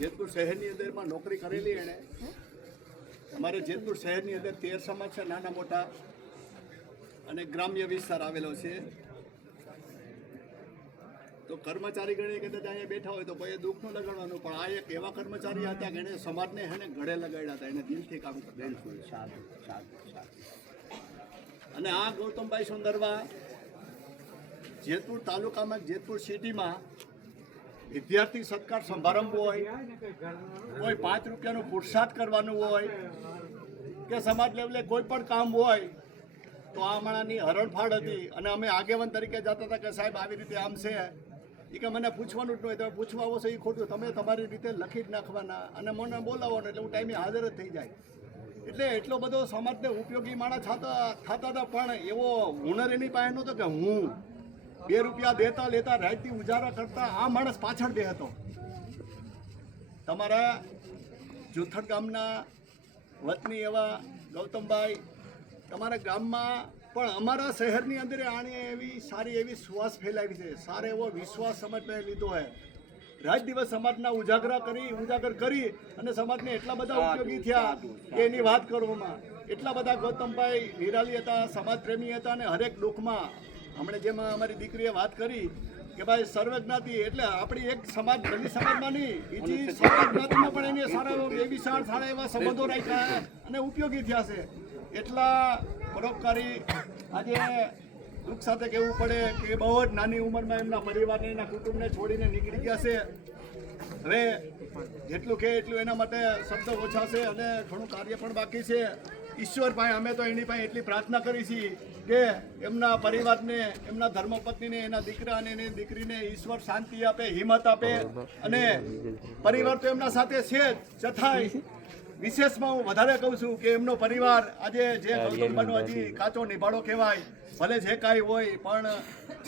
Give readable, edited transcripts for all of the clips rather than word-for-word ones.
જેતપુર શહેરની અંદરમાં નોકરી કરેલી એણે અમારે જેતપુર શહેરની અંદર 13 સમાજ છે, નાના મોટા અને ગ્રામ્ય વિસ્તાર આવેલો છે. તો કર્મચારી ગણે કદાચ અહીંયા બેઠા હોય તો કોઈ દુઃખનું લગાડવાનું, પણ આ એક એવા કર્મચારી હતા કે એને સમાજને હેને ગળે લગાડ્યા હતા, એને દિલથી કામ કરતા. અને આ ગૌતમભાઈ સોંદરવા જેતપુર તાલુકામાં જેતપુર સિટીમાં વિદ્યાર્થી સત્કાર સમારંભ હોય, કોઈ 5 રૂપિયાનું પુરસાદ કરવાનું હોય કે સમાજ લેવલે કોઈ પણ કામ હોય તો આ માણાની હરણફાળ હતી. અને અમે આગેવાન તરીકે જતા હતા કે સાહેબ આવી રીતે આમ છે, એ કે મને પૂછવાનું જ ન હોય, તમે પૂછવા આવો છો એ ખોટું, તમે તમારી રીતે લખી જ નાખવાના અને મને બોલાવવાનું, એટલે હું ટાઈમે હાજર જ થઈ જાય. એટલે એટલો બધો સમાજને ઉપયોગી માણસ થતા હતા, પણ એવો હુનર એની પાસે નહોતો કે હું 2 રૂપિયા દેતા લેતા રાતથી ઉજારા કરતા આ માણસ પાછળ બે હતો. તમારા જુથડ ગામના વતની એવા ગૌતમભાઈ તમારા ગામમાં પણ અમારા શહેરની અંદર આણે એવી સારી એવી સુવાસ ફેલાવી છે, સારો એવો વિશ્વાસ સમાજને લીધો હોય. રાત દિવસ સમાજના ઉજાગર કરી અને સમાજને એટલા બધા ઉપયોગી થયા કે એની વાત કરવામાં. એટલા બધા ગૌતમભાઈ નિરાલી હતા, સમાજ પ્રેમી હતા અને હરેક દુઃખમાં હમણાં જેમાં અમારી દીકરીએ વાત કરી કે ભાઈ સર્વજ્ઞાતિ એટલે આપણી એક સમાજ દલિત સમાજમાં નહીં, બીજી સર્વજ્ઞાતિમાં પણ એને સારા એવા સંબંધો રાખ્યા અને ઉપયોગી થયા છે. એટલા પરોપકારી આજે દુઃખ સાથે કહેવું પડે કે બહુ જ નાની ઉંમરમાં એમના પરિવારને એના કુટુંબને છોડીને નીકળી ગયા છે. હવે જેટલું કહે એટલું એના માટે શબ્દ ઓછા છે અને ઘણું કાર્ય પણ બાકી છે. ઈશ્વર પાસે અમે તો એની પાસે એટલી પ્રાર્થના કરી છીએ કે એમના પરિવારને, એમના ધર્મપત્નીને, એના દીકરા અને એની દીકરીને ઈશ્વર શાંતિ આપે, હિંમત આપે. અને પરિવાર તો એમના સાથે છે જ, છતાંય વિશેષમાં હું વધારે કહું છું કે એમનો પરિવાર આજે જે ગૌતમભાઈનો હજી કાચો નિભાડો કહેવાય, ભલે જે કાંઈ હોય પણ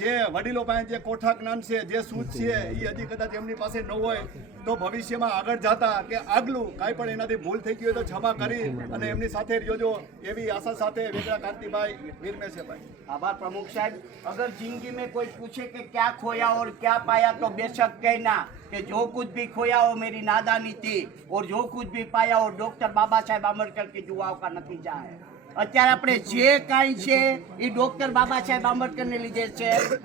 જે વડીલો પાસે જે કોઠા જ્ઞાન છે, જે સૂઝ છે, એ હજી કદાચ એમની પાસે ન હોય તો ભવિષ્યમાં આગળ જતા કે આગલું કાંઈ પણ એનાથી ભૂલ થઈ ગઈ હોય તો ક્ષમા કરી અને એમની સાથે રહેજો, એવી આશા સાથે વેગળા કાંતિભાઈ વીરમે છે. ભાઈ आभार प्रमुख साहब। अगर जिंदगी में कोई पूछे कि क्या खोया और क्या पाया तो बेशक कहना कि जो कुछ भी खोया वो मेरी नादानी थी और जो कुछ भी पाया वो डॉक्टर बाबा साहेब आंबेडकर की दुआओं का नतीजा है. અત્યારે આપણે જે કાંઈ છે એ ડૉક્ટર બાબા સાહેબ આંબેડકરને લીધે છે.